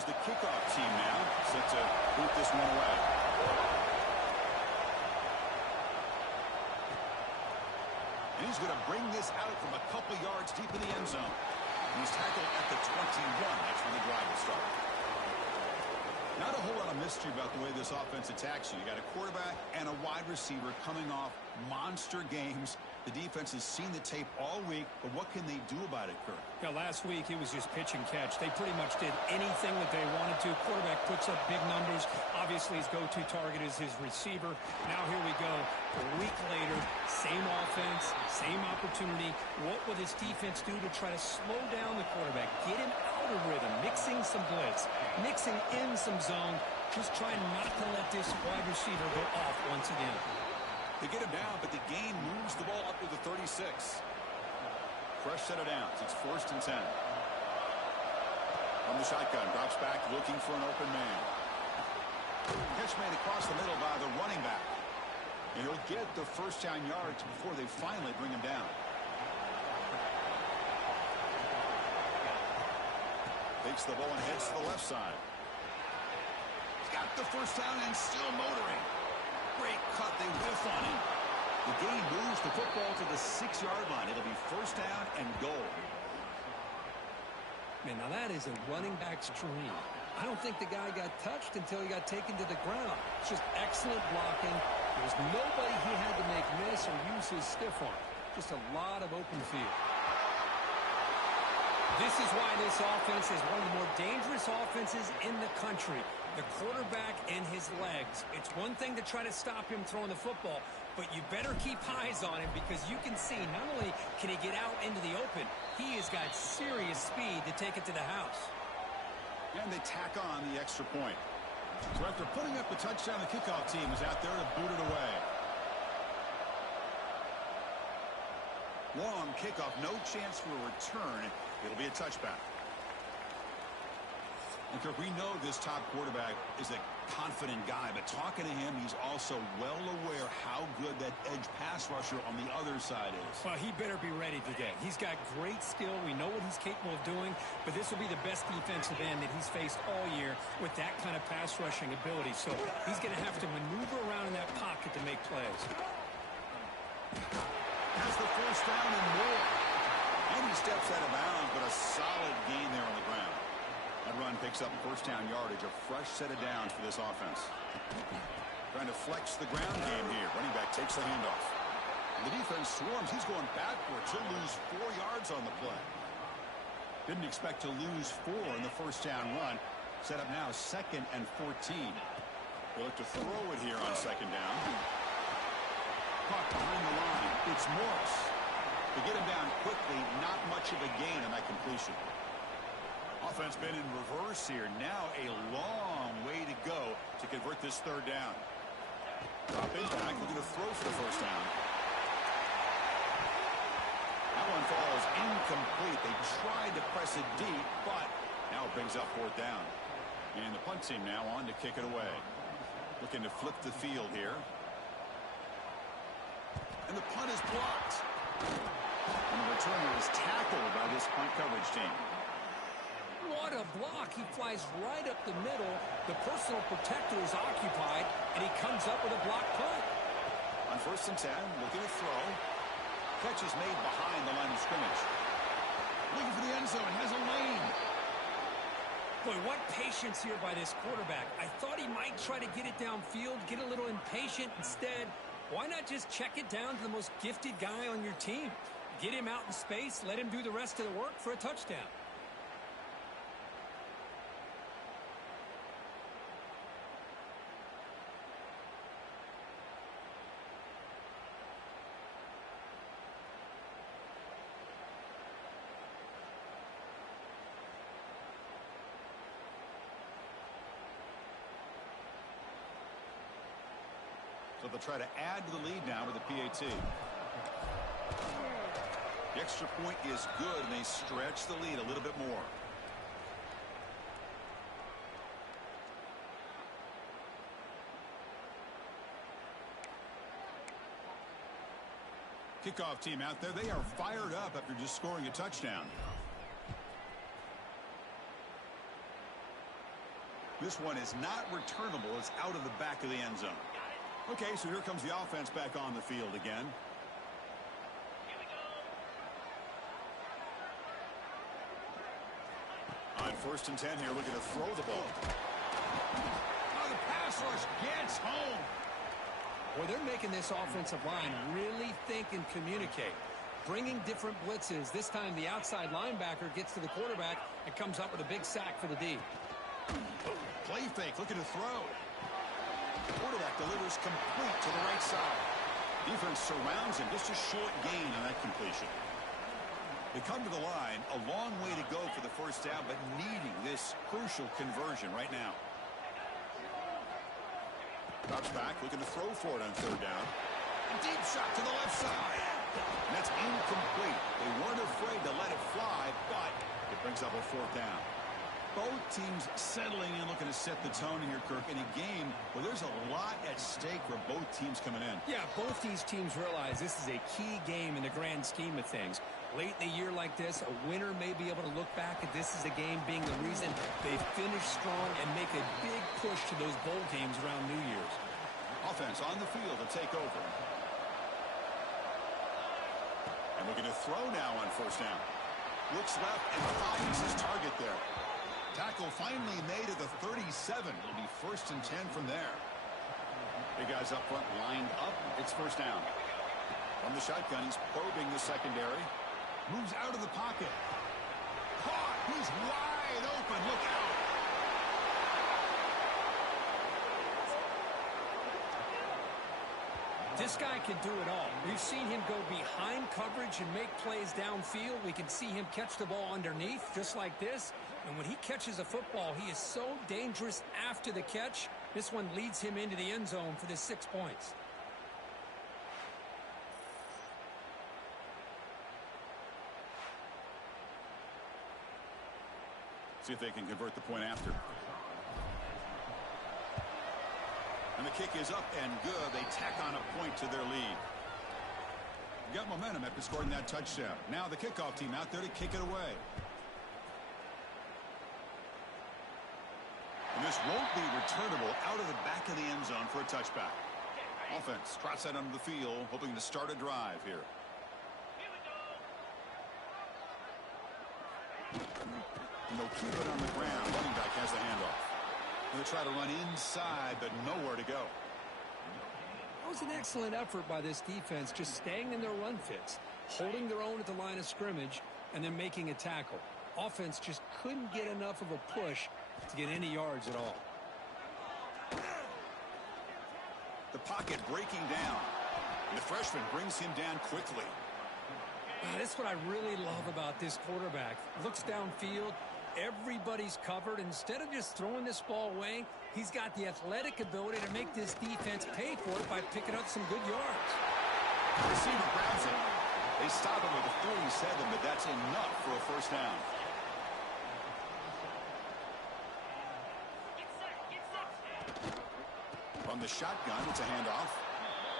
Here's the kickoff team now, set to boot this one away. And he's going to bring this out from a couple yards deep in the end zone. He's tackled at the 21. That's where the drive will start. Not a whole lot of mystery about the way this offense attacks you. You got a quarterback and a wide receiver coming off monster games. The defense has seen the tape all week, but what can they do about it, Kirk? Yeah, last week it was just pitch and catch. They pretty much did anything that they wanted to. Quarterback puts up big numbers. Obviously, his go-to target is his receiver. Now here we go. A week later, same offense, same opportunity. What will this defense do to try to slow down the quarterback, get him out of rhythm, mixing some blitz, mixing in some zone, just trying not to let this wide receiver go off once again. They get him down, but the game moves the ball up to the 36. Fresh set of downs. It's 1st and 10. From the shotgun, drops back, looking for an open man. Catch made across the middle by the running back. And he'll get the first down yards before they finally bring him down. Takes the ball and heads to the left side. He's got the first down and still motoring. Great cut. They whiff on him. The game moves the football to the 6-yard line. It'll be 1st down and goal. Man, now that is a running back's dream. I don't think the guy got touched until he got taken to the ground. It's just excellent blocking. There's nobody he had to make miss or use his stiff arm. Just a lot of open field. This is why this offense is one of the more dangerous offenses in the country. The quarterback and his legs. It's one thing to try to stop him throwing the football, but you better keep eyes on him because you can see not only can he get out into the open, he has got serious speed to take it to the house. And they tack on the extra point. So after putting up the touchdown, the kickoff team is out there to boot it away. Long kickoff, no chance for a return. It'll be a touchback. And we know this top quarterback is a confident guy, but talking to him, he's also well aware how good that edge pass rusher on the other side is. Well, he better be ready today. He's got great skill. We know what he's capable of doing, but this will be the best defensive end that he's faced all year with that kind of pass rushing ability. So he's going to have to maneuver around in that pocket to make plays. Has the first down and more. And he steps out of bounds, but a solid gain there on the ground. That run picks up first down yardage, a fresh set of downs for this offense. Trying to flex the ground game here. Running back takes the handoff. And the defense swarms. He's going backwards. He'll lose 4 yards on the play. Didn't expect to lose 4 in the first down run. Set up now 2nd and 14. They'll look to throw it here on 2nd down. Caught behind the line. It's Morris. To get him down quickly, not much of a gain on that completion. Offense been in reverse here. Now a long way to go to convert this 3rd down. Drop in back, looking to throw for the first down. That one falls incomplete. They tried to press it deep, but now it brings up 4th down. And the punt team now on to kick it away. Looking to flip the field here. And the punt is blocked. And the returner is tackled by this punt coverage team. What a block. He flies right up the middle. The personal protector is occupied, and he comes up with a blocked punt. On 1st and 10, looking to throw. Catch is made behind the line of scrimmage. Looking for the end zone. Has a lane. Boy, what patience here by this quarterback. I thought he might try to get it downfield, get a little impatient. Instead, why not just check it down to the most gifted guy on your team? Get him out in space, let him do the rest of the work for a touchdown. So they'll try to add to the lead now with the PAT. The extra point is good, and they stretch the lead a little bit more. Kickoff team out there. They are fired up after just scoring a touchdown. This one is not returnable. It's out of the back of the end zone. Okay, so here comes the offense back on the field again. On 1st and 10 here, looking to throw the ball. Oh, the pass rush gets home. Well, they're making this offensive line really think and communicate. Bringing different blitzes. This time the outside linebacker gets to the quarterback and comes up with a big sack for the D. Play fake, looking to throw. Quarterback delivers complete to the right side. Defense surrounds him. Just a short gain on that completion. They come to the line, a long way to go for the first down, but needing this crucial conversion right now. Drops back, looking to throw for it on 3rd down. A deep shot to the left side. And that's incomplete. They weren't afraid to let it fly, but it brings up a 4th down. Both teams settling in, looking to set the tone here, Kirk, in a game where there's a lot at stake for both teams coming in. Yeah, both these teams realize this is a key game in the grand scheme of things. Late in the year like this, a winner may be able to look back at this as a game being the reason they finish strong and make a big push to those bowl games around New Year's. Offense on the field to take over. And looking to throw now on 1st down. Looks left and finds his target there. Tackle finally made at the 37. It'll be 1st and 10 from there. Big guys up front lined up. It's 1st down. From the shotgun, he's probing the secondary. Moves out of the pocket. Caught. He's wide open. Look out. This guy can do it all. We've seen him go behind coverage and make plays downfield. We can see him catch the ball underneath just like this. And when he catches a football, he is so dangerous after the catch. This one leads him into the end zone for the 6 points. See if they can convert the point after. And the kick is up and good. They tack on a point to their lead. Got momentum after scoring that touchdown. Now the kickoff team out there to kick it away. And this won't be returnable out of the back of the end zone for a touchback. Offense trots that onto the field, hoping to start a drive here. And they'll keep it on the ground. Running back has the handoff. They'll try to run inside, but nowhere to go. That was an excellent effort by this defense, just staying in their run fits, holding their own at the line of scrimmage, and then making a tackle. Offense just couldn't get enough of a push to get any yards at all. The pocket breaking down. And the freshman brings him down quickly. That's what I really love about this quarterback. Looks downfield. Everybody's covered. Instead of just throwing this ball away, he's got the athletic ability to make this defense pay for it by picking up some good yards. The receiver grabs it. They stop him with a 37, but that's enough for a 1st down. From the shotgun, it's a handoff.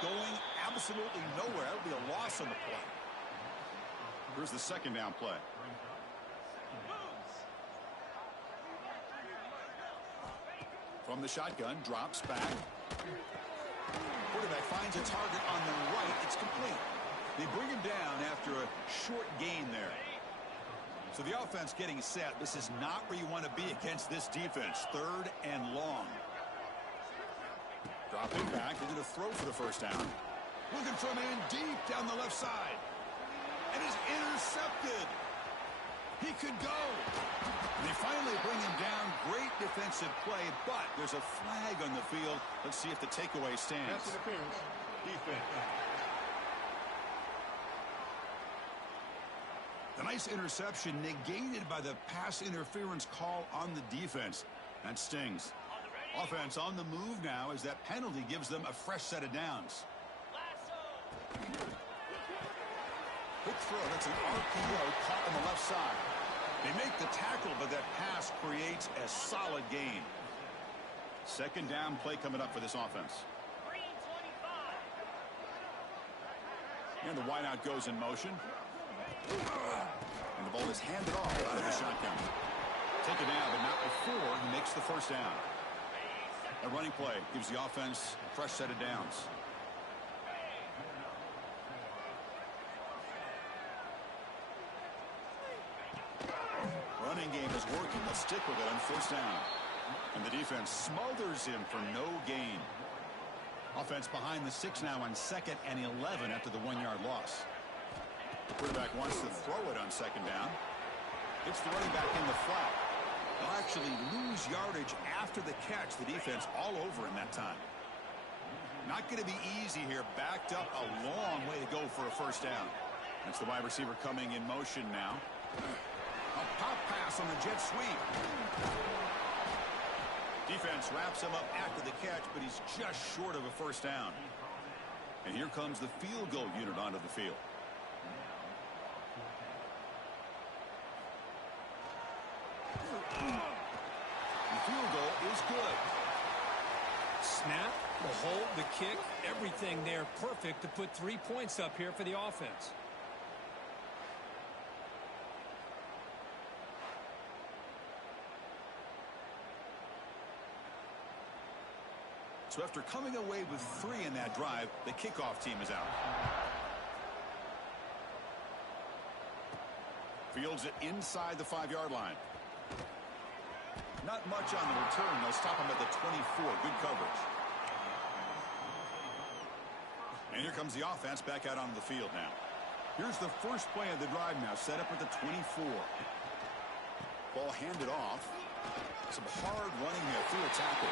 Going absolutely nowhere. That would be a loss on the play. Here's the 2nd down play. From the shotgun, drops back. Quarterback finds a target on the right. It's complete. They bring him down after a short gain there. So the offense getting set. This is not where you want to be against this defense. 3rd and long. Dropping back. They're going to throw for the 1st down. Looking from in deep down the left side. And is intercepted. He could go. And they finally bring him down. Great defensive play, but there's a flag on the field. Let's see if the takeaway stands. Pass interference. Defense. The nice interception negated by the pass interference call on the defense. That stings. Offense on the move now as that penalty gives them a fresh set of downs. Quick throw. That's an RPO caught on the left side. They make the tackle, but that pass creates a solid gain. 2nd down play coming up for this offense. And the wideout goes in motion. And the ball is handed off out of the shotgun. Take it down, but not before he makes the 1st down. A running play gives the offense a fresh set of downs. Running game is working. Let's stick with it on first down. And the defense smothers him for no gain. Offense behind the 6 now on 2nd and 11 after the 1-yard loss. The quarterback wants to throw it on 2nd down. It's the running back in the flat. They'll actually lose yardage after the catch. The defense all over him that time. Not going to be easy here. Backed up a long way to go for a first down. That's the wide receiver coming in motion now. A pop pass on the jet sweep. Defense wraps him up after the catch, but he's just short of a first down. And here comes the field goal unit onto the field. The field goal is good. Snap, the hold, the kick, everything there perfect to put 3 points up here for the offense. So after coming away with 3 in that drive, the kickoff team is out. Fields it inside the 5-yard line. Not much on the return. They'll stop him at the 24. Good coverage. And here comes the offense back out onto the field now. Here's the first play of the drive now, set up at the 24. Ball handed off. Some hard running there through a tackle.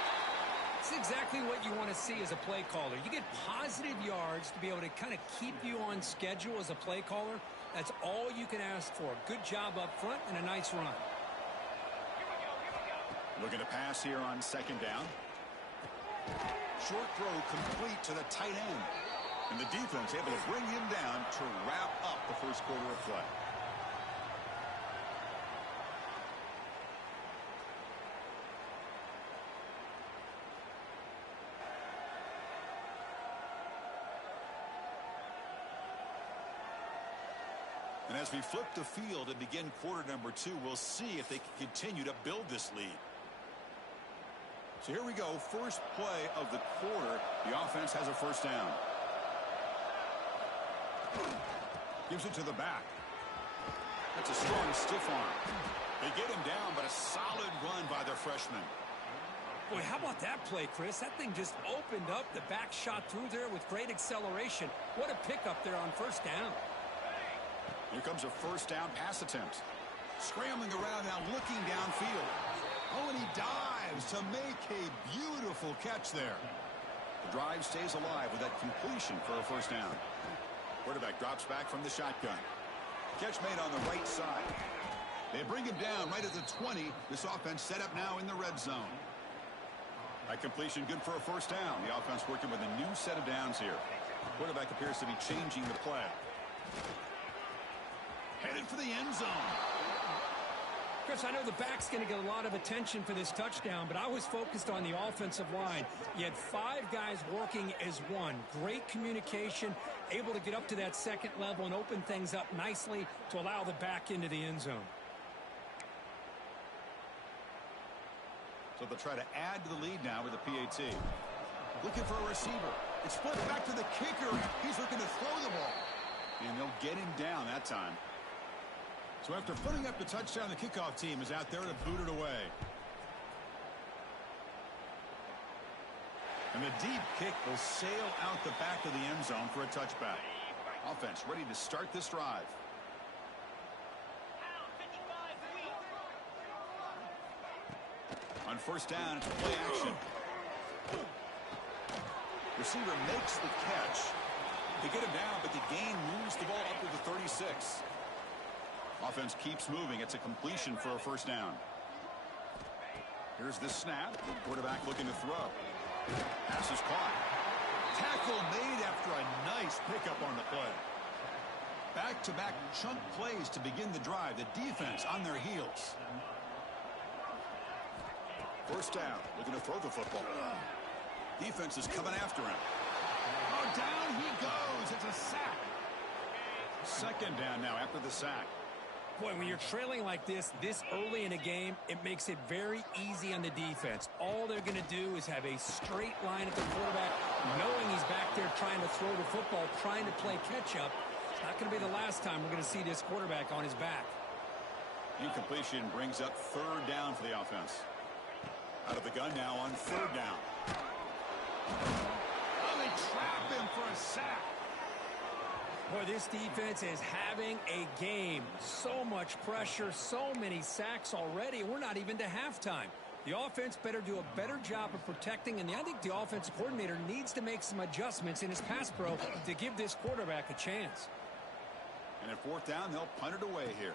It's exactly what you want to see as a play caller. You get positive yards to be able to kind of keep you on schedule as a play caller. That's all you can ask for. Good job up front and a nice run. Looking to pass here on 2nd down. Short throw complete to the tight end. And the defense able to bring him down to wrap up the first quarter of play. And as we flip the field and begin quarter number 2, we'll see if they can continue to build this lead. So here we go. First play of the quarter. The offense has a first down. Gives it to the back. That's a strong stiff arm. They get him down, but a solid run by their freshman. Boy, how about that play, Chris? That thing just opened up. The back shot through there with great acceleration. What a pickup there on first down. Here comes a first down pass attempt. Scrambling around now, looking downfield. Oh, and he dives to make a beautiful catch there. The drive stays alive with that completion for a first down. Quarterback drops back from the shotgun. Catch made on the right side. They bring him down right at the 20. This offense set up now in the red zone. That completion good for a first down. The offense working with a new set of downs here. Quarterback appears to be changing the play. Headed for the end zone. Chris, I know the back's going to get a lot of attention for this touchdown, but I was focused on the offensive line. You had 5 guys working as one. Great communication, able to get up to that 2nd level and open things up nicely to allow the back into the end zone. So they'll try to add to the lead now with a PAT. Looking for a receiver. It's flipped back to the kicker. He's looking to throw the ball. And they'll get him down that time. So after putting up the touchdown, the kickoff team is out there to boot it away. And the deep kick will sail out the back of the end zone for a touchback. Offense ready to start this drive. On first down, it's play action. Receiver makes the catch. They get him down, but the gain moves the ball up to the 36. Offense keeps moving. It's a completion for a first down. Here's the snap. Quarterback looking to throw. Pass is caught. Tackle made after a nice pickup on the play. Back-to-back chunk plays to begin the drive. The defense on their heels. First down. Looking to throw the football. Defense is coming after him. Oh, down he goes. It's a sack. Second down now after the sack. Boy, when you're trailing like this early in a game, it makes it very easy on the defense. All they're going to do is have a straight line at the quarterback, knowing he's back there trying to throw the football, trying to play catch-up. It's not going to be the last time we're going to see this quarterback on his back. Incompletion brings up third down for the offense. Out of the gun now on third down. Oh, they trap him for a sack. Boy, this defense is having a game. So much pressure, so many sacks already, and we're not even to halftime. The offense better do a better job of protecting, and I think the offensive coordinator needs to make some adjustments in his pass pro to give this quarterback a chance. And at fourth down, they'll punt it away here.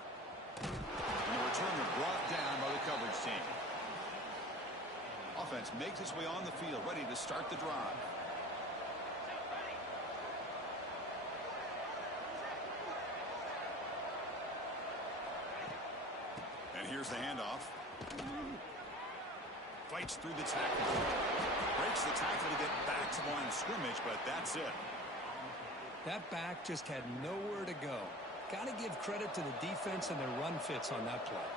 And the returner brought down by the coverage team. Offense makes its way on the field, ready to start the drive. And here's the handoff. Fights through the tackle. Breaks the tackle to get back to the line of scrimmage, but that's it. That back just had nowhere to go. Got to give credit to the defense and their run fits on that play.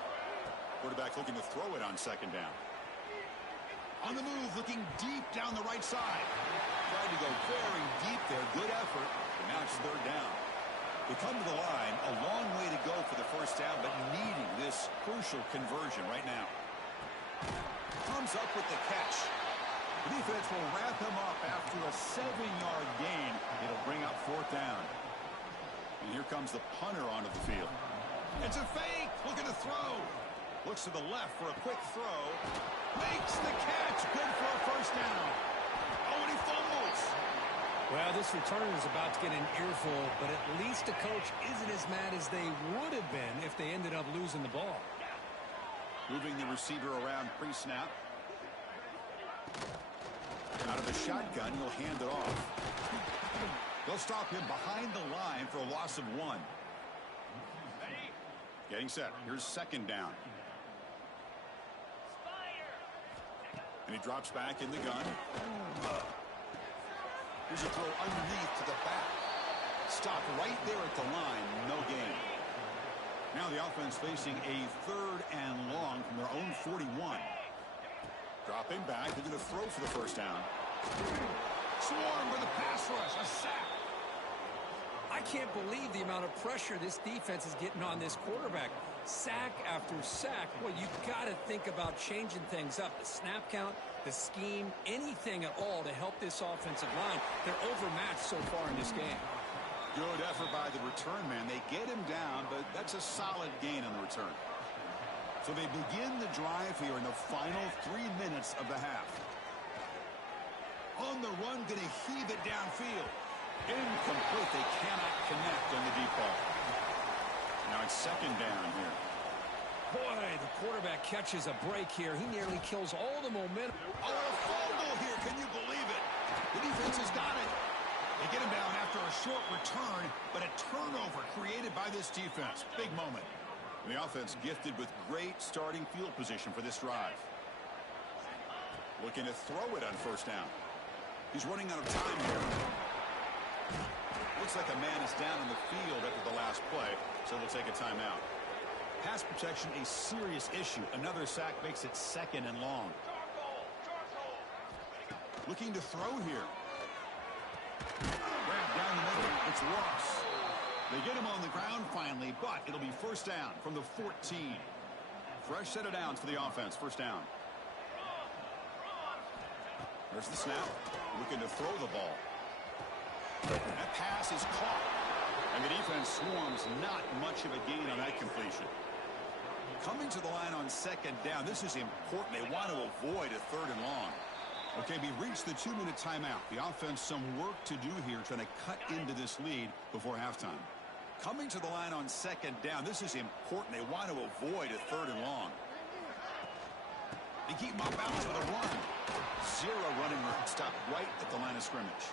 Quarterback looking to throw it on second down. On the move, looking deep down the right side. Tried to go very deep there. Good effort. And now it's third down. We come to the line, a long way to go for the first down, but needing this crucial conversion right now. Comes up with the catch. The defense will wrap him up after a 7-yard gain. It'll bring up fourth down. And here comes the punter onto the field. It's a fake. Looking to throw. Looks to the left for a quick throw. Makes the catch. Good for a first down. Oh, and he fumbles. Well, this returner is about to get an earful, but at least the coach isn't as mad as they would have been if they ended up losing the ball. Moving the receiver around pre-snap. Out of the shotgun, he'll hand it off. They'll stop him behind the line for a loss of 1. Getting set. Here's second down. And he drops back in the gun. Here's a throw underneath to the back. Stop right there at the line. No gain. Now the offense facing a third and long from their own 41. Dropping back. They're going to throw for the first down. Swarm with a pass rush. A sack. I can't believe the amount of pressure this defense is getting on this quarterback. Sack after sack. Well, you've got to think about changing things up. The snap count, the scheme, anything at all to help this offensive line. They're overmatched so far in this game. Good effort by the return man. They get him down, but that's a solid gain on the return. So they begin the drive here in the final 3 minutes of the half. On the run, going to heave it downfield. Incomplete. They cannot connect on the deep ball. Now it's second down here. Boy, the quarterback catches a break here. He nearly kills all the momentum. Oh, a fumble here. Can you believe it? The defense has got it. They get him down after a short return, but a turnover created by this defense. Big moment. And the offense gifted with great starting field position for this drive. Looking to throw it on first down. He's running out of time here. Looks like a man is down in the field after the last play, so they'll take a timeout. Pass protection, a serious issue. Another sack makes it second and long. Looking to throw here. Grab down the middle. It's Ross. They get him on the ground finally, but it'll be first down from the 14. Fresh set of downs for the offense. First down. There's the snap. Looking to throw the ball. That pass is caught. And the defense swarms. Not much of a gain on that completion. Coming to the line on second down. This is important. They want to avoid a third and long. Okay, we reached the 2-minute timeout. The offense some work to do here trying to cut into this lead before halftime. Coming to the line on second down. This is important. They want to avoid a third and long. They keep him off balance with a run. Zero running room. Stop right at the line of scrimmage.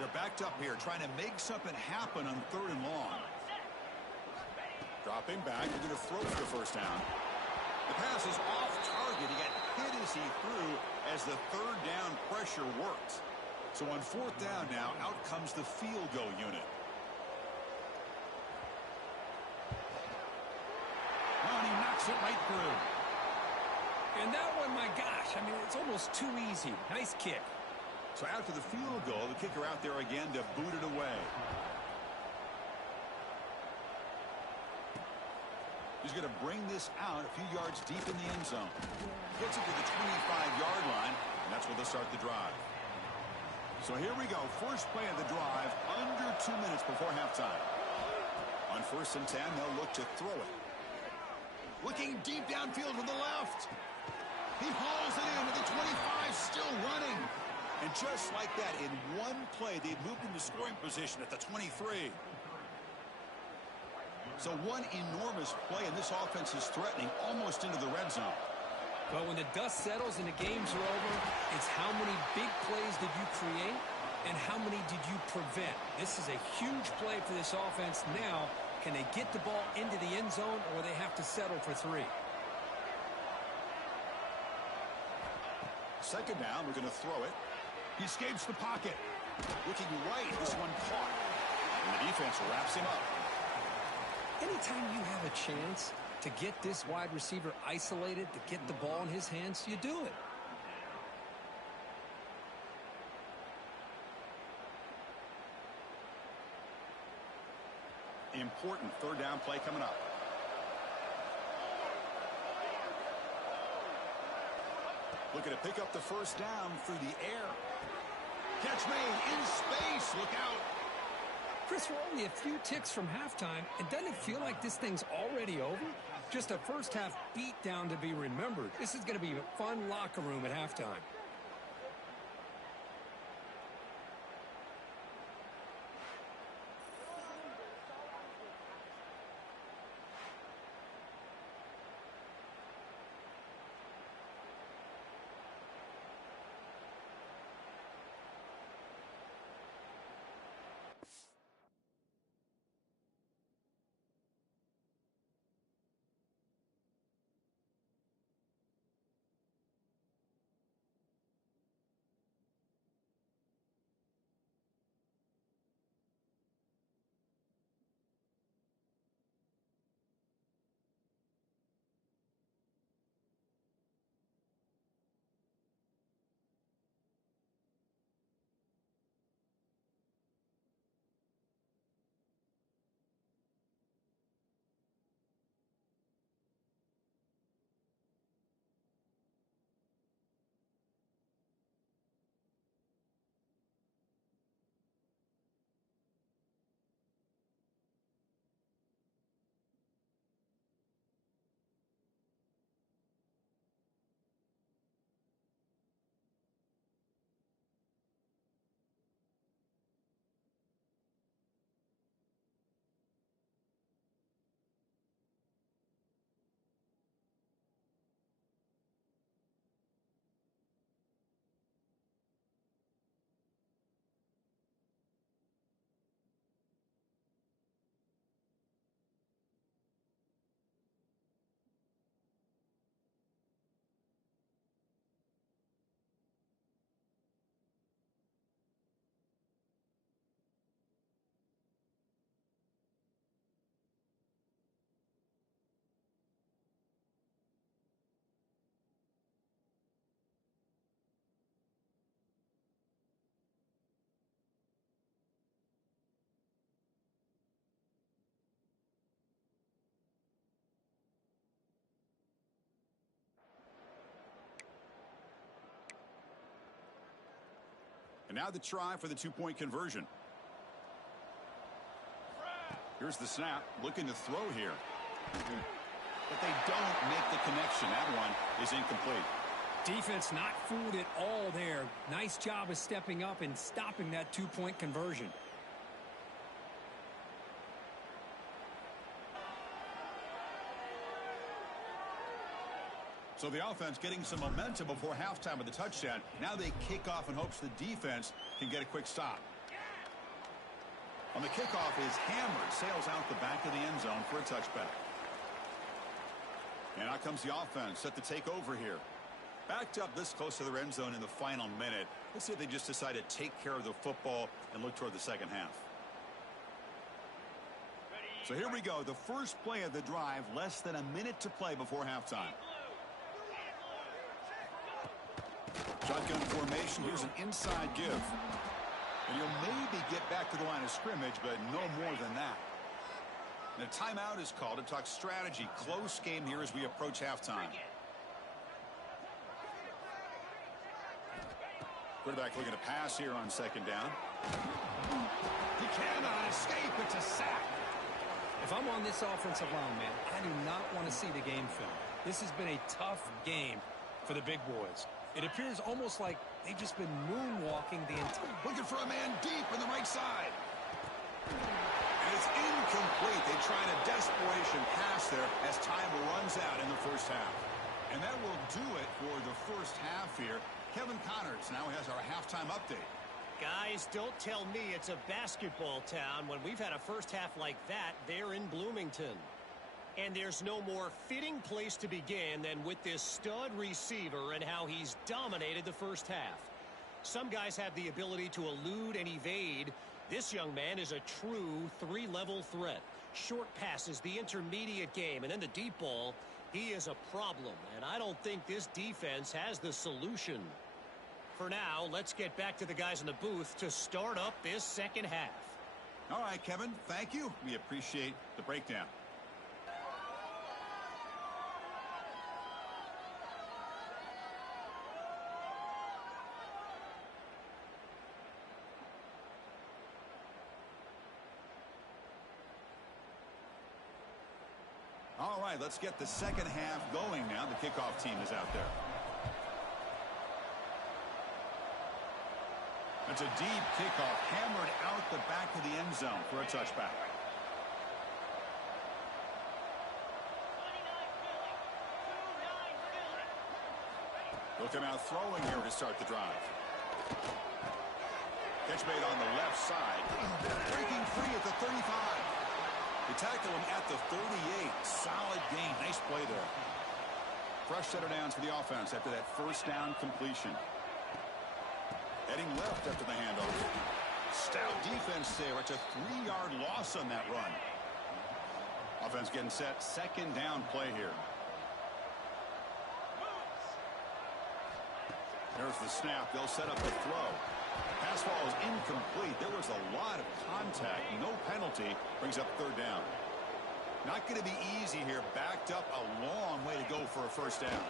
They're backed up here trying to make something happen on third and long. Dropping back. They're going to throw for the first down. The pass is off target. He got hit as he threw as the third down pressure worked. So on fourth down now, out comes the field goal unit. Puts it right through. And that one, my gosh, I mean, it's almost too easy. Nice kick. So after the field goal, the kicker out there again to boot it away. He's going to bring this out a few yards deep in the end zone. Gets it to the 25-yard line, and that's where they'll start the drive. So here we go. First play of the drive, under 2 minutes before halftime. On 1st and 10, they'll look to throw it. Looking deep downfield to the left. He hauls it in to the 25, still running. And just like that, in one play, they moved into scoring position at the 23. So one enormous play, and this offense is threatening almost into the red zone. But when the dust settles and the games are over, it's how many big plays did you create and how many did you prevent? This is a huge play for this offense. Now, can they get the ball into the end zone, or they have to settle for 3? Second down, we're going to throw it. He escapes the pocket. Looking right, this one caught. And the defense wraps him up. Anytime you have a chance to get this wide receiver isolated, to get the ball in his hands, you do it. Important third down play coming up. Looking to pick up the first down through the air. Catch made in space. Look out. Chris, we're only a few ticks from halftime, and doesn't it feel like this thing's already over? Just a first-half beatdown to be remembered. This is going to be a fun locker room at halftime. And now the try for the two-point conversion. Here's the snap. Looking to throw here. But they don't make the connection. That one is incomplete. Defense not fooled at all there. Nice job of stepping up and stopping that two-point conversion. So the offense getting some momentum before halftime with the touchdown. Now they kick off in hopes the defense can get a quick stop. On the kickoff is hammered, sails out the back of the end zone for a touchback. And out comes the offense, set to take over here. Backed up this close to the end zone in the final minute. Let's see if they just decide to take care of the football and look toward the second half. So here we go, the first play of the drive, less than a minute to play before halftime. Shotgun formation, here's an inside give. And you'll maybe get back to the line of scrimmage, but no more than that. And a timeout is called to talk strategy. Close game here as we approach halftime. Quarterback looking to pass here on second down. He cannot escape. It's a sack. If I'm on this offensive line, man, I do not want to see the game film. This has been a tough game for the big boys. It appears almost like they've just been moonwalking the entire... Looking for a man deep on the right side. And it's incomplete. They tried a desperation pass there as time runs out in the first half. And that will do it for the first half here. Kevin Connors now has our halftime update. Guys, don't tell me it's a basketball town when we've had a first half like that there in Bloomington. And there's no more fitting place to begin than with this stud receiver and how he's dominated the first half. Some guys have the ability to elude and evade. This young man is a true three-level threat. Short passes, the intermediate game, and then the deep ball. He is a problem, and I don't think this defense has the solution. For now, let's get back to the guys in the booth to start up this second half. All right, Kevin, thank you. We appreciate the breakdown. All right, let's get the second half going now. The kickoff team is out there. That's a deep kickoff, hammered out the back of the end zone for a touchback. They'll come out throwing here to start the drive. Catch made on the left side. Breaking free at the 35. They tackle him at the 38. Solid gain. Nice play there. Fresh set of downs for the offense after that first down completion. Heading left after the handoff. Stout defense there. It's a 3-yard loss on that run. Offense getting set. Second down play here. There's the snap. They'll set up the throw. Pass ball is incomplete. There was a lot of contact. No penalty. Brings up third down. Not going to be easy here. Backed up a long way to go for a first down.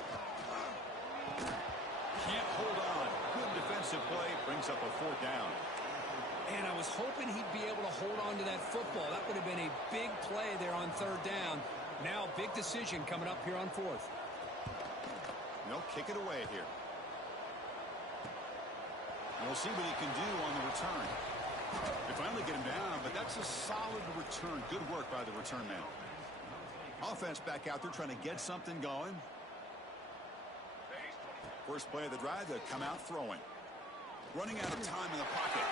Can't hold on. Good defensive play. Brings up a fourth down. And I was hoping he'd be able to hold on to that football. That would have been a big play there on third down. Now, big decision coming up here on fourth. They'll kick it away here. And we'll see what he can do on the return. They finally get him down, but that's a solid return. Good work by the return man. Offense back out there trying to get something going. First play of the drive, they'll come out throwing. Running out of time in the pocket.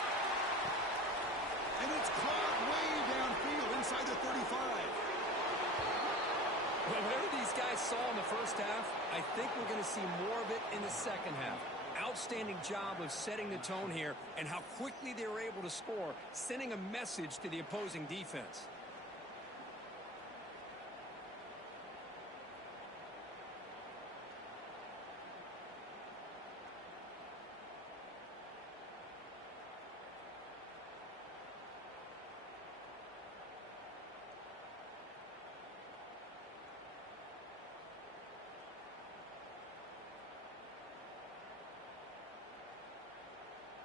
And it's caught way downfield inside the 35. Well, whatever these guys saw in the first half, I think we're going to see more of it in the second half. Outstanding job of setting the tone here and how quickly they were able to score, sending a message to the opposing defense.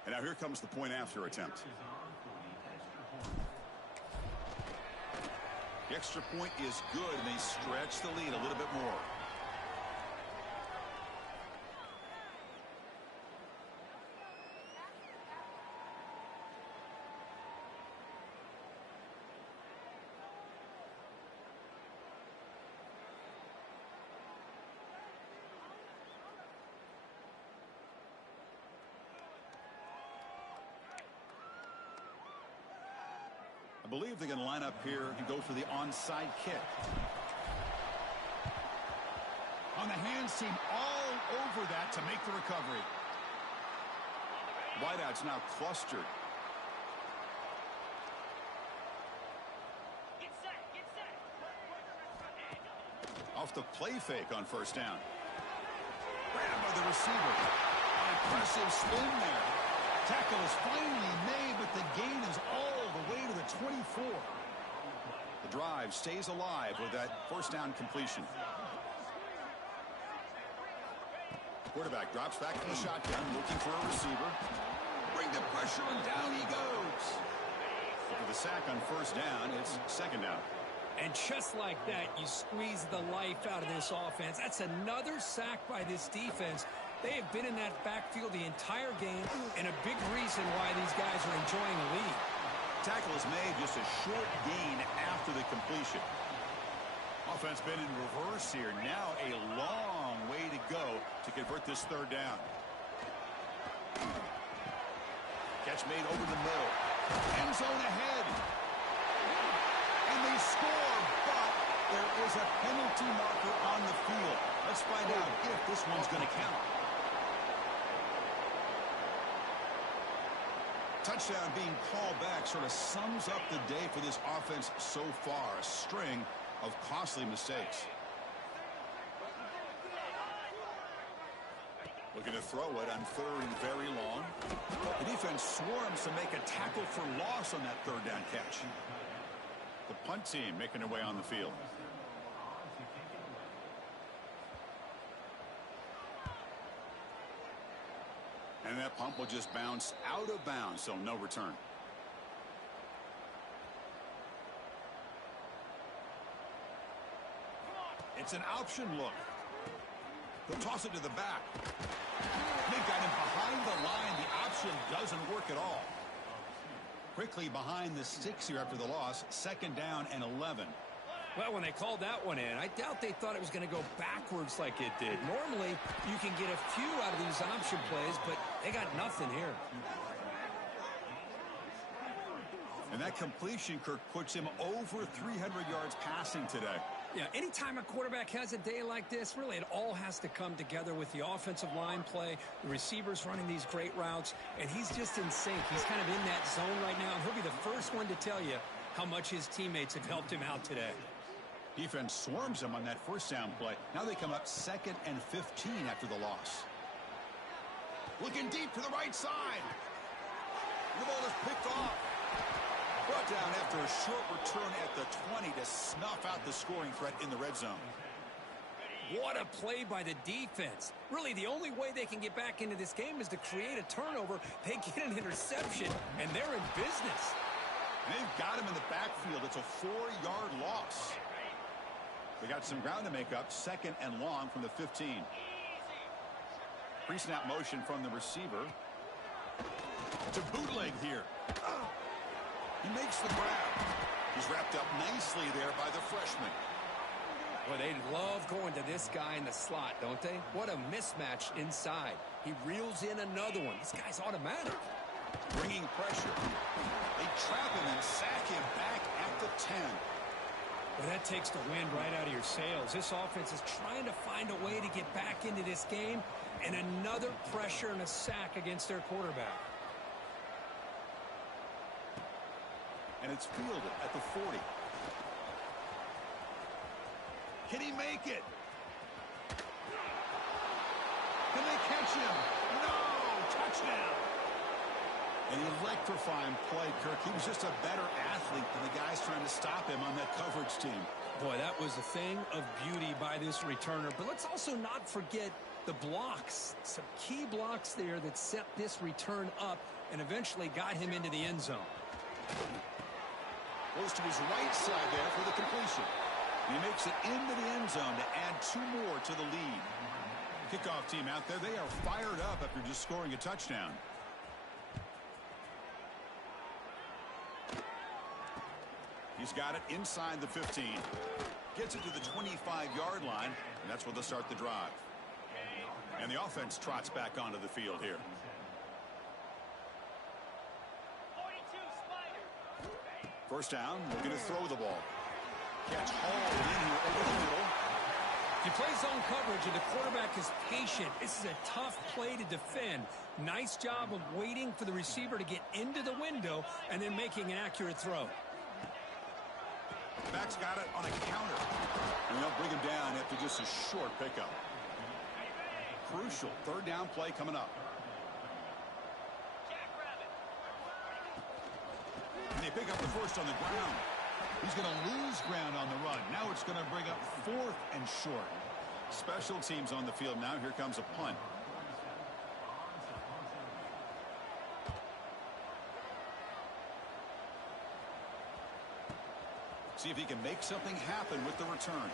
And now here comes the point after attempt. The extra point is good, and they stretch the lead a little bit more. I believe they're going to line up here and go for the onside kick. On the hands team all over that to make the recovery. Wideouts now clustered. Off the play fake on first down. Grabbed by the receiver. An impressive spin there. Tackle is finally made, but the gain is all the way to the 24. The drive stays alive with that first down completion. Quarterback drops back from the shotgun, looking for a receiver. Bring the pressure, and down he goes. For the sack on first down, it's second down. And just like that, you squeeze the life out of this offense. That's another sack by this defense. They have been in that backfield the entire game, and a big reason why these guys are enjoying the lead. Tackle is made, just a short gain after the completion. Offense been in reverse here. Now a long way to go to convert this third down. Catch made over the middle. End zone ahead. And they score, but there is a penalty marker on the field. Let's find out if this one's going to count. Touchdown being called back sort of sums up the day for this offense so far. A string of costly mistakes. Looking to throw it on third and very long. The defense swarms to make a tackle for loss on that third down catch. The punt team making their way on the field. And that punt will just bounce out of bounds, so no return. It's an option look. They'll toss it to the back. They got him behind the line. The option doesn't work at all. Quickly behind the sticks here after the loss. Second down and 11. Well, when they called that one in, I doubt they thought it was going to go backwards like it did. Normally, you can get a few out of these option plays, but they got nothing here. And that completion, Kirk, puts him over 300 yards passing today. Yeah, anytime a quarterback has a day like this, really it all has to come together with the offensive line play, the receivers running these great routes, and he's just in sync. He's kind of in that zone right now, and he'll be the first one to tell you how much his teammates have helped him out today. Defense swarms him on that first down play. Now they come up 2nd and 15 after the loss. Looking deep to the right side. The ball is picked off. Brought down after a short return at the 20 to snuff out the scoring threat in the red zone. What a play by the defense. Really, the only way they can get back into this game is to create a turnover. They get an interception, and they're in business. And they've got him in the backfield. It's a 4-yard loss. They got some ground to make up. 2nd and long from the 15. Pre-snap motion from the receiver. To bootleg here. He makes the grab. He's wrapped up nicely there by the freshman. Well, they love going to this guy in the slot, don't they? What a mismatch inside. He reels in another one. This guy's automatic. Bringing pressure. They trap him and sack him back at the 10. Well, that takes the wind right out of your sails. This offense is trying to find a way to get back into this game, and another pressure and a sack against their quarterback. And it's fielded at the 40. Can he make it? Can they catch him? No! Touchdown! An electrifying play, Kirk. He was just a better athlete than the guys trying to stop him on that coverage team. Boy, that was a thing of beauty by this returner. But let's also not forget the blocks. Some key blocks there that set this return up and eventually got him into the end zone. Goes to his right side there for the completion. He makes it into the end zone to add 2 more to the lead. Kickoff team out there, they are fired up after just scoring a touchdown. He's got it inside the 15. Gets it to the 25-yard line, and that's where they'll start the drive. And the offense trots back onto the field here. First down, looking to throw the ball. Catch hauled in here over the middle. He plays zone coverage, and the quarterback is patient. This is a tough play to defend. Nice job of waiting for the receiver to get into the window and then making an accurate throw. Back's got it on a counter. And they'll bring him down after just a short pickup. Crucial third down play coming up. And they pick up the first on the ground. He's going to lose ground on the run. Now it's going to bring up 4th and short. Special teams on the field now. Here comes a punt. See if he can make something happen with the return.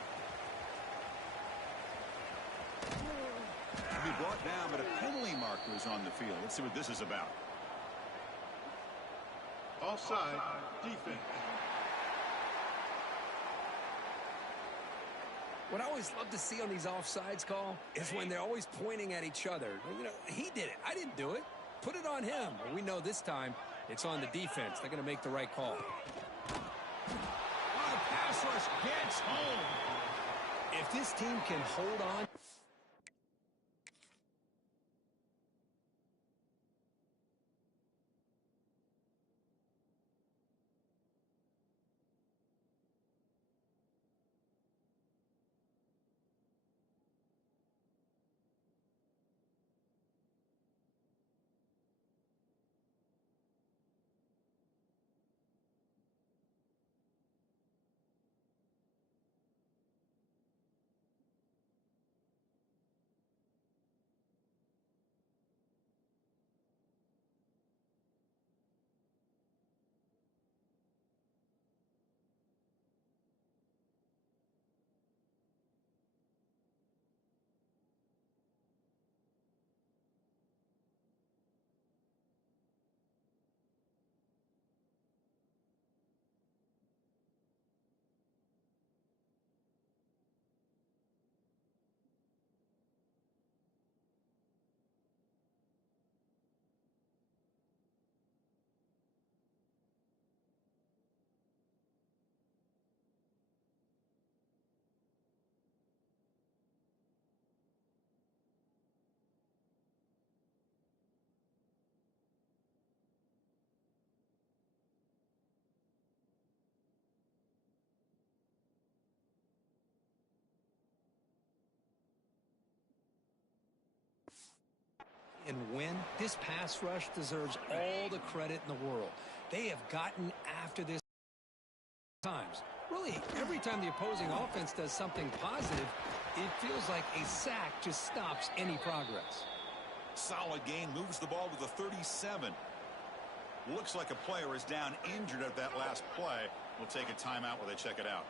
He'll be brought down, but a penalty marker is on the field. Let's see what this is about. Offside, defense. What I always love to see on these offsides call is when they're always pointing at each other. You know, he did it. I didn't do it. Put it on him. Well, we know this time it's on the defense. They're going to make the right call. Oh, the pass rush gets home. If this team can hold on. And win, this pass rush deserves all the credit in the world. They have gotten after this times. Really, every time the opposing offense does something positive, it feels like a sack just stops any progress. Solid gain, moves the ball to the 37. Looks like a player is down injured at that last play. We'll take a timeout while they check it out.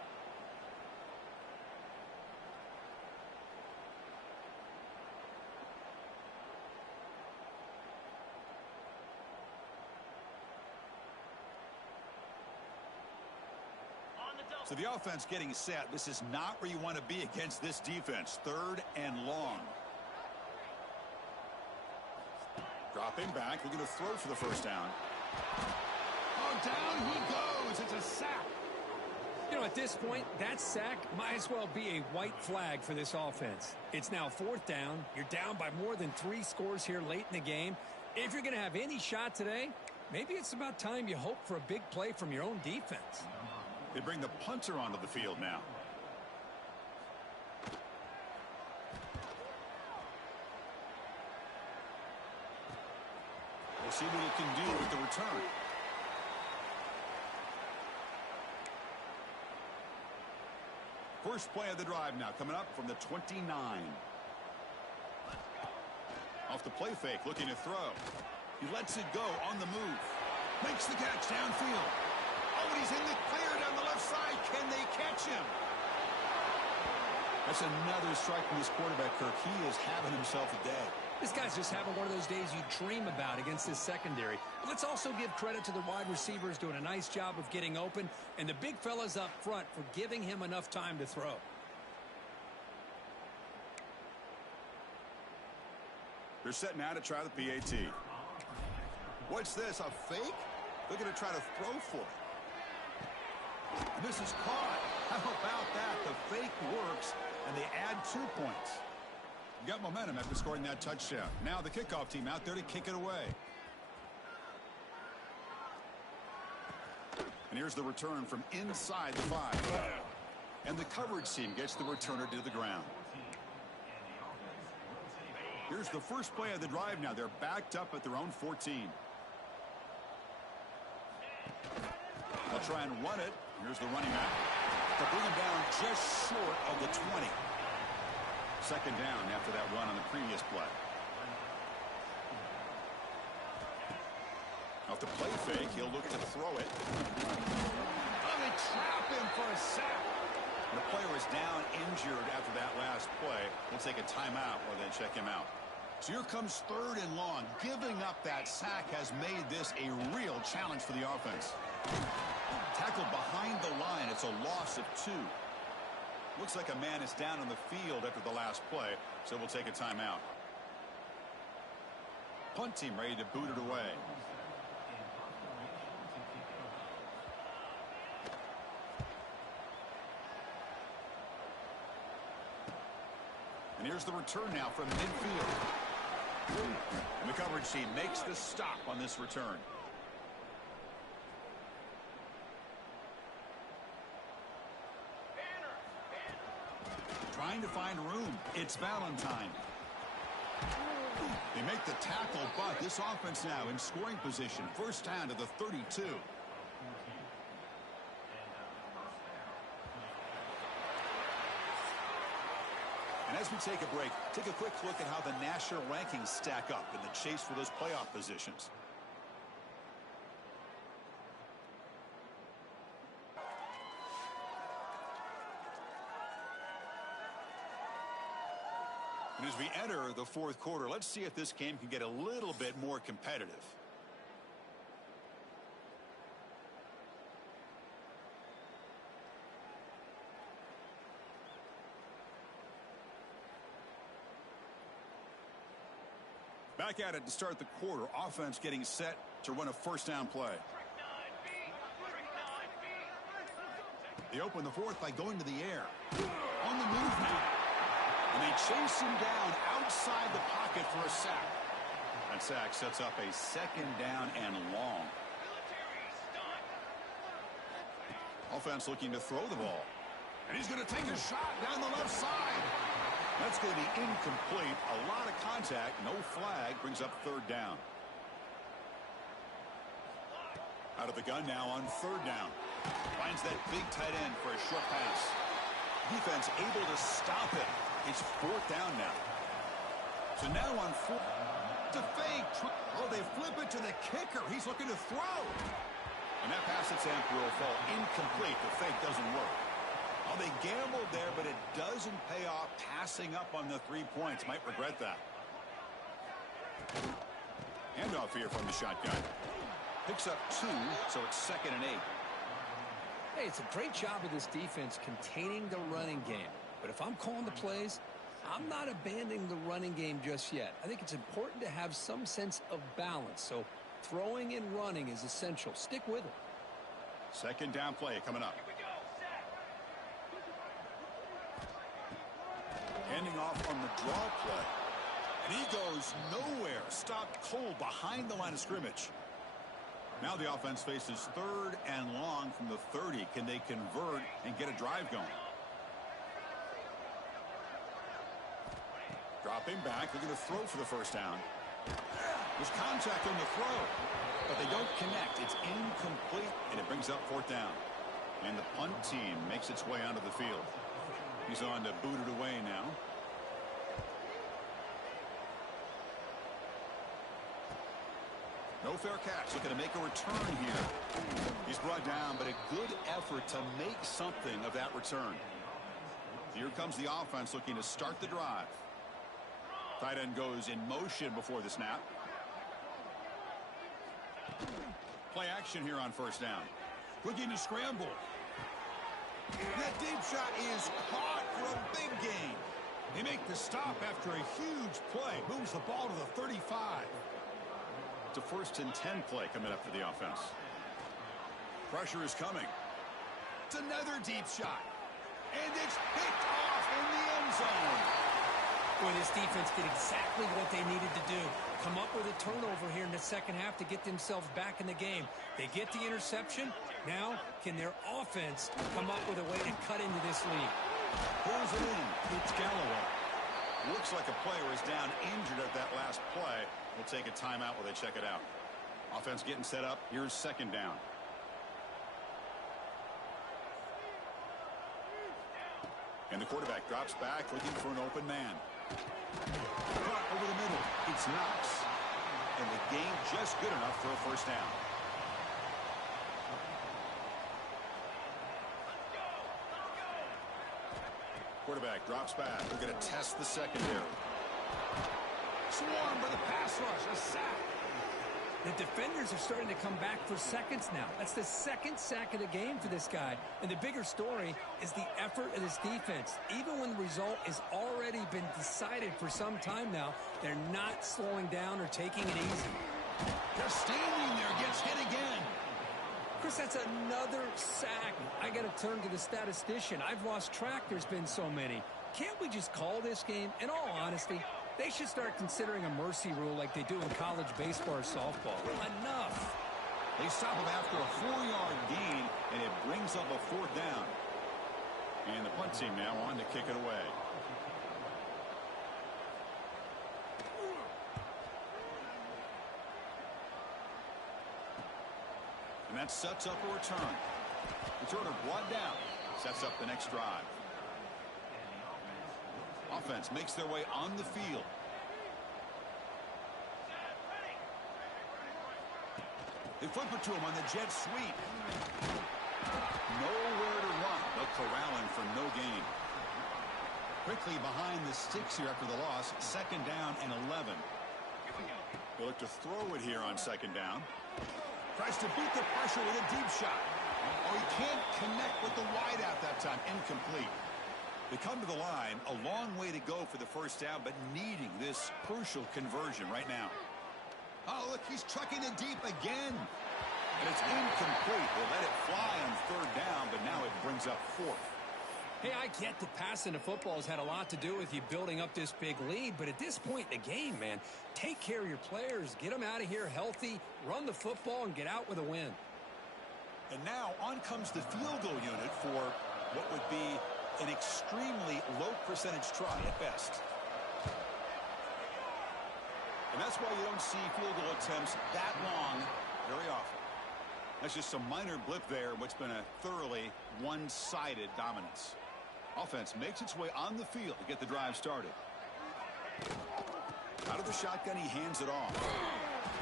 So the offense getting set. This is not where you want to be against this defense. 3rd and long. Dropping back, looking to throw for the first down. Oh, down he goes. It's a sack. You know, at this point, that sack might as well be a white flag for this offense. It's now 4th down. You're down by more than 3 scores here late in the game. If you're going to have any shot today, maybe it's about time you hope for a big play from your own defense. They bring the punter onto the field now. We'll see what he can do with the return. First play of the drive now coming up from the 29. Off the play fake, looking to throw. He lets it go on the move. Makes the catch downfield. Oh, and he's in the clear down the left side. Can they catch him? That's another strike from this quarterback, Kirk. He is having himself a day. This guy's just having one of those days you dream about against this secondary. But let's also give credit to the wide receivers doing a nice job of getting open, and the big fellas up front for giving him enough time to throw. They're set now to try the PAT. What's this, a fake? They're going to try to throw for it. And this is caught. How about that? The fake works, and they add 2 points. Got momentum after scoring that touchdown. Now the kickoff team out there to kick it away. And here's the return from inside the 5. And the coverage team gets the returner to the ground. Here's the first play of the drive now. They're backed up at their own 14. They'll try and run it. Here's the running back. To bring him down just short of the 20. Second down after that run on the previous play. Off the play fake, he'll look to throw it. Oh, they trap him for a sack. The player is down injured after that last play. We'll take a timeout or then check him out. So here comes 3rd and long. Giving up that sack has made this a real challenge for the offense. Tackled behind the line. It's a loss of 2. Looks like a man is down on the field after the last play, so we'll take a timeout. Punt team ready to boot it away. And here's the return now from midfield. And the coverage team makes the stop on this return. Trying to find room. It's Valentine. They make the tackle, but this offense now in scoring position. First down to the 32. And as we take a break, take a quick look at how the national rankings stack up in the chase for those playoff positions. And as we enter the 4th quarter, let's see if this game can get a little bit more competitive. Back at it to start the quarter. Offense getting set to run a first down play. They open the 4th by going to the air. On the move now. And they chase him down outside the pocket for a sack. That sack sets up a second down and long. Offense looking to throw the ball. And he's going to take a shot down the left side. That's going to be incomplete. A lot of contact. No flag. Brings up 3rd down. Out of the gun now on 3rd down. Finds that big tight end for a short pass. Defense able to stop it. It's 4th down now. So now on 4th. To fake. Oh, they flip it to the kicker. He's looking to throw. And that pass attempt will fall incomplete. The fake doesn't work. Oh, they gambled there, but it doesn't pay off. Passing up on the 3 points. Might regret that. Handoff here from the shotgun. Picks up 2, so it's 2nd and 8. Hey, it's a great job of this defense containing the running game. But if I'm calling the plays, I'm not abandoning the running game just yet. I think it's important to have some sense of balance. So throwing and running is essential. Stick with it. Second down play coming up. Handing off on the draw play. And he goes nowhere. Stopped cold behind the line of scrimmage. Now the offense faces 3rd and long from the 30. Can they convert and get a drive going? Dropping back. They're going to throw for the first down. There's contact on the throw, but they don't connect. It's incomplete, and it brings up 4th down. And the punt team makes its way onto the field. He's on to boot it away now. No fair catch. Looking to make a return here. He's brought down, but a good effort to make something of that return. Here comes the offense looking to start the drive. Tight end goes in motion before the snap. Play action here on first down. Looking to scramble. That deep shot is caught for a big gain. They make the stop after a huge play. Moves the ball to the 35. It's a 1st and 10 play coming up for the offense. Pressure is coming. It's another deep shot. And it's picked off in the end zone. Boy, this defense did exactly what they needed to do. Come up with a turnover here in the second half to get themselves back in the game. They get the interception. Now, can their offense come up with a way to cut into this lead? Pulls it in. It's Galloway. Looks like a player is down injured at that last play. We'll take a timeout while they check it out. Offense getting set up. Here's second down. And the quarterback drops back looking for an open man. Caught over the middle. It's Knox. And the game just good enough for a first down. Quarterback drops back. We're going to test the secondary. Swarmed by the pass rush. A sack. The defenders are starting to come back for seconds now. That's the second sack of the game for this guy. And the bigger story is the effort of this defense. Even when the result has already been decided for some time now, they're not slowing down or taking it easy. Just standing there, gets hit again. Chris, that's another sack. I got to turn to the statistician. I've lost track. There's been so many. Can't we just call this game? In all honesty, they should start considering a mercy rule like they do in college baseball or softball. Enough. They stop him after a 4-yard gain, and it brings up a fourth down. And the punt team now on to kick it away. And that sets up a return. Returner brought down. Sets up the next drive. Offense makes their way on the field. They flip it to him on the jet sweep. Nowhere to run, but corralling for no gain. Quickly behind the sticks here after the loss. Second down and 11. They look to throw it here on second down. Tries to beat the pressure with a deep shot. Oh, he can't connect with the wideout that time. Incomplete. They come to the line, a long way to go for the first down, but needing this crucial conversion right now. Oh, look, he's trucking it deep again. And it's incomplete. They let it fly on third down, but now it brings up fourth. Hey, I get that passing the football has had a lot to do with you building up this big lead, but at this point in the game, man, take care of your players, get them out of here healthy, run the football, and get out with a win. And now on comes the field goal unit for what would be an extremely low percentage try at best. And that's why you don't see field goal attempts that long very often. That's just some minor blip there, what's been a thoroughly one-sided dominance. Offense makes its way on the field to get the drive started. Out of the shotgun, he hands it off.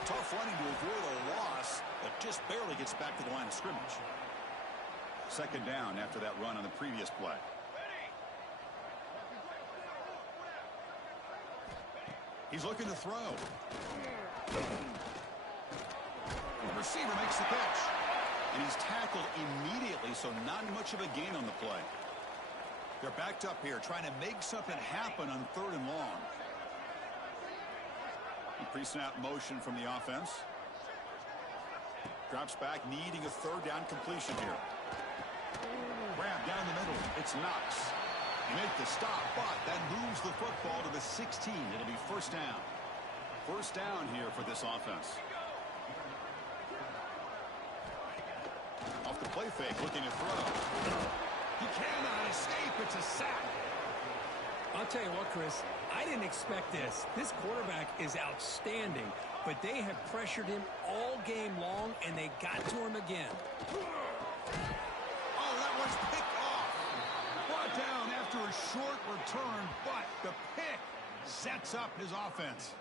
Tough running to avoid a loss, but just barely gets back to the line of scrimmage. Second down after that run on the previous play. He's looking to throw. The receiver makes the catch. And he's tackled immediately, so not much of a gain on the play. They're backed up here, trying to make something happen on third and long. Pre-snap motion from the offense. Drops back, needing a third down completion here. Grab down the middle. It's Knox. He made the stop, but that moves the football to the 16. It'll be first down. First down here for this offense. Off the play fake, looking to throw. He cannot escape. It's a sack. I'll tell you what, Chris, I didn't expect this. This quarterback is outstanding, but they have pressured him all game long, and they got to him again. Oh, that was picked off. Brought down after a short return, but the pick sets up his offense.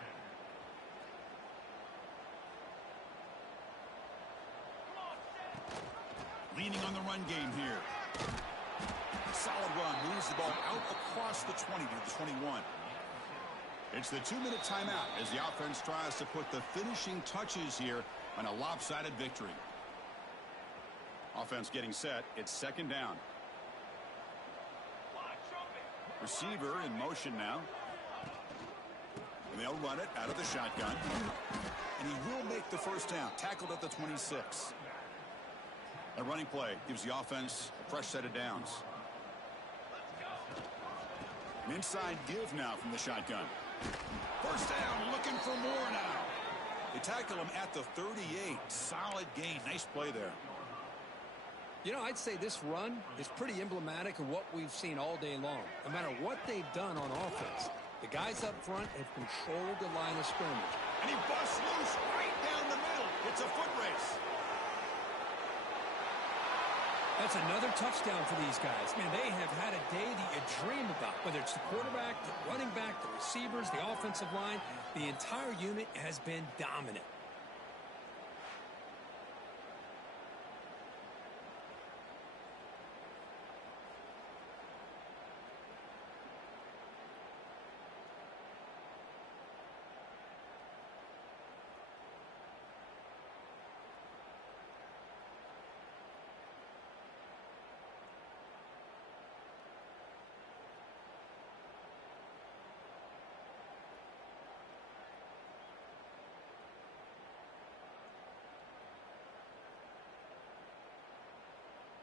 Leaning on the run game here. Solid run, moves the ball out across the 20 to the 21. It's the 2-minute timeout as the offense tries to put the finishing touches here on a lopsided victory. Offense getting set. It's second down. Receiver in motion now. And they'll run it out of the shotgun. And he will make the first down. Tackled at the 26. A running play gives the offense a fresh set of downs. An inside give now from the shotgun. First down, looking for more now. They tackle him at the 38. Solid gain. Nice play there. You know, I'd say this run is pretty emblematic of what we've seen all day long. No matter what they've done on offense, the guys up front have controlled the line of scrimmage. And he busts loose right down the middle. It's a foot race. That's another touchdown for these guys. Man, they have had a day that you dream about. Whether it's the quarterback, the running back, the receivers, the offensive line, the entire unit has been dominant.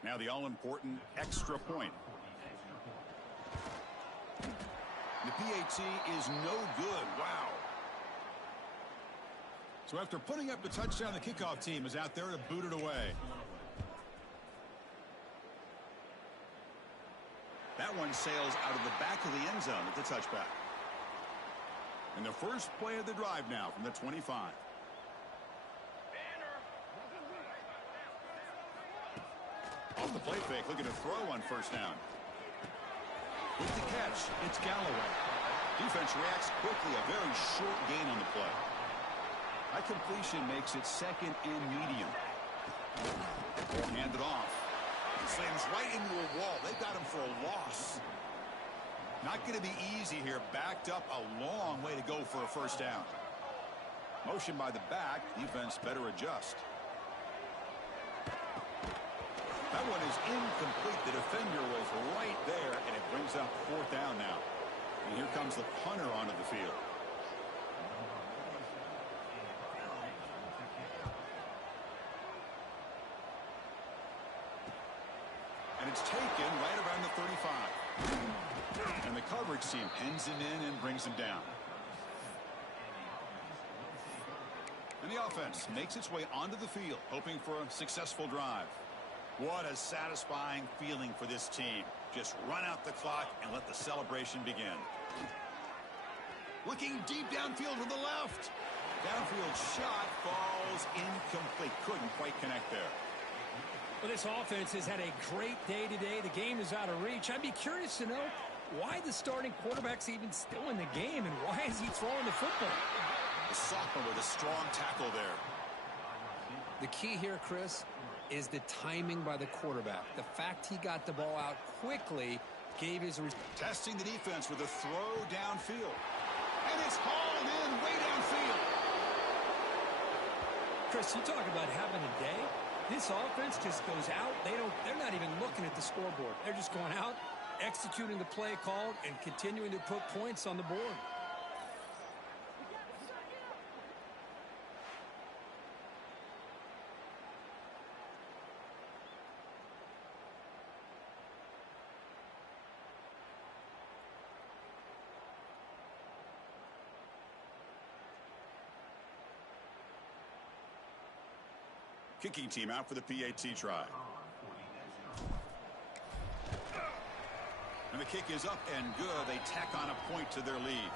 Now the all-important extra point. The PAT is no good. Wow. So after putting up the touchdown, the kickoff team is out there to boot it away. That one sails out of the back of the end zone at the touchback. And the first play of the drive now from the 25. Off the play fake, looking to throw on first down. With the catch, it's Galloway. Defense reacts quickly, a very short gain on the play. That completion makes it second and medium. Hand it off. Slams right into a wall. They got him for a loss. Not going to be easy here. Backed up a long way to go for a first down. Motion by the back. Defense better adjust. That one is incomplete. The defender was right there, and it brings up fourth down now. And here comes the punter onto the field. And it's taken right around the 35. And the coverage team pins him in and brings him down. And the offense makes its way onto the field, hoping for a successful drive. What a satisfying feeling for this team. Just run out the clock and let the celebration begin. Looking deep downfield to the left. Downfield shot falls incomplete. Couldn't quite connect there. Well, this offense has had a great day today. The game is out of reach. I'd be curious to know why the starting quarterback's even still in the game and why is he throwing the football? The sophomore with a strong tackle there. The key here, Chris, is the timing by the quarterback. The fact he got the ball out quickly gave his... Testing the defense with a throw downfield. And it's hauled in way downfield. Chris, you talk about having a day. This offense just goes out. They're not even looking at the scoreboard. They're just going out, executing the play called, and continuing to put points on the board. Kicking team out for the PAT try. And the kick is up and good. They tack on a point to their lead.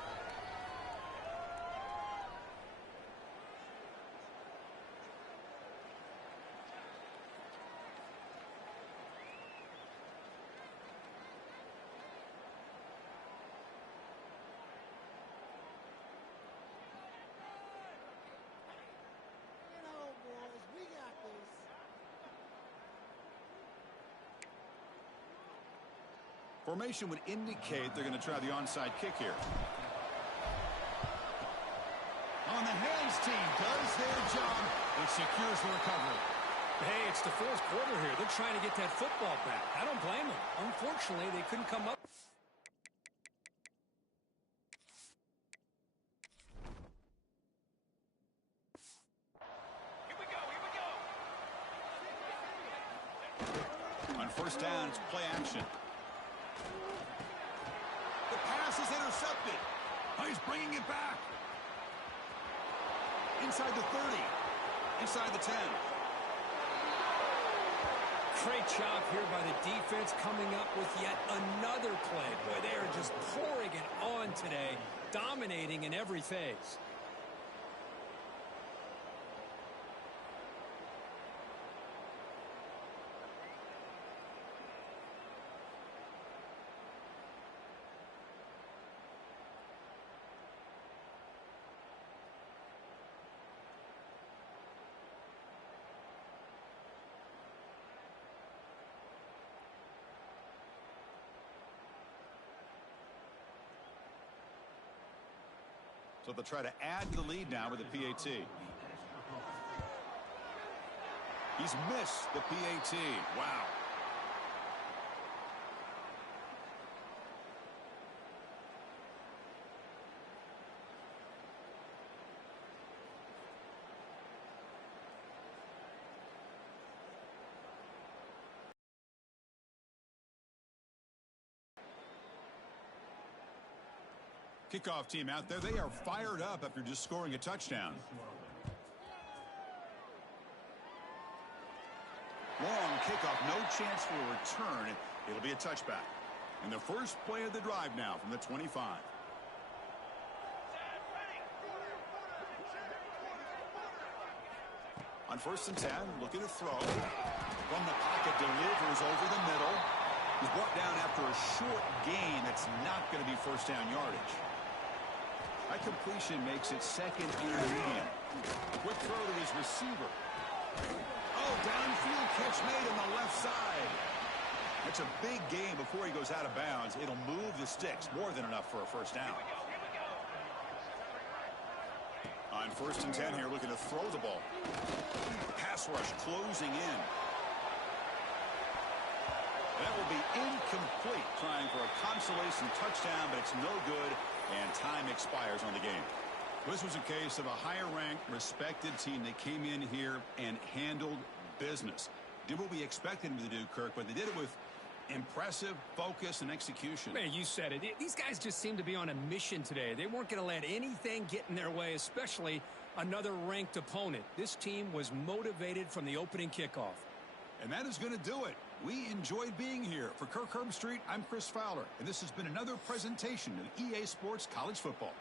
Formation would indicate they're going to try the onside kick here. On the hands team does their job and secures the recovery. Hey, it's the fourth quarter here. They're trying to get that football back. I don't blame them. Unfortunately, they couldn't come up. On first down, it's play action. The pass is intercepted. Oh, he's bringing it back. Inside the 30. Inside the 10. Great job here by the defense coming up with yet another play. Boy, they are just pouring it on today, dominating in every phase. So they'll try to add to the lead now with the PAT. He's missed the PAT. Wow. Kickoff team out there. They are fired up after just scoring a touchdown. Long kickoff. No chance for a return. It'll be a touchback. And the first play of the drive now from the 25. On 1st and 10, looking to throw. From the pocket, delivers over the middle. He's brought down after a short gain. That's not going to be first down yardage. That completion makes it second and medium. Quick throw to his receiver. Oh, downfield catch made on the left side. That's a big gain before he goes out of bounds. It'll move the sticks. More than enough for a first down. On 1st and 10 here, looking to throw the ball. Pass rush closing in. That will be incomplete, trying for a consolation touchdown, but it's no good, and time expires on the game. This was a case of a higher-ranked, respected team that came in here and handled business. Did what we expected them to do, Kirk, but they did it with impressive focus and execution. Man, you said it. These guys just seem to be on a mission today. They weren't going to let anything get in their way, especially another ranked opponent. This team was motivated from the opening kickoff. And that is going to do it. We enjoyed being here. For Kirk Herbstreit, I'm Chris Fowler, and this has been another presentation of EA Sports College Football.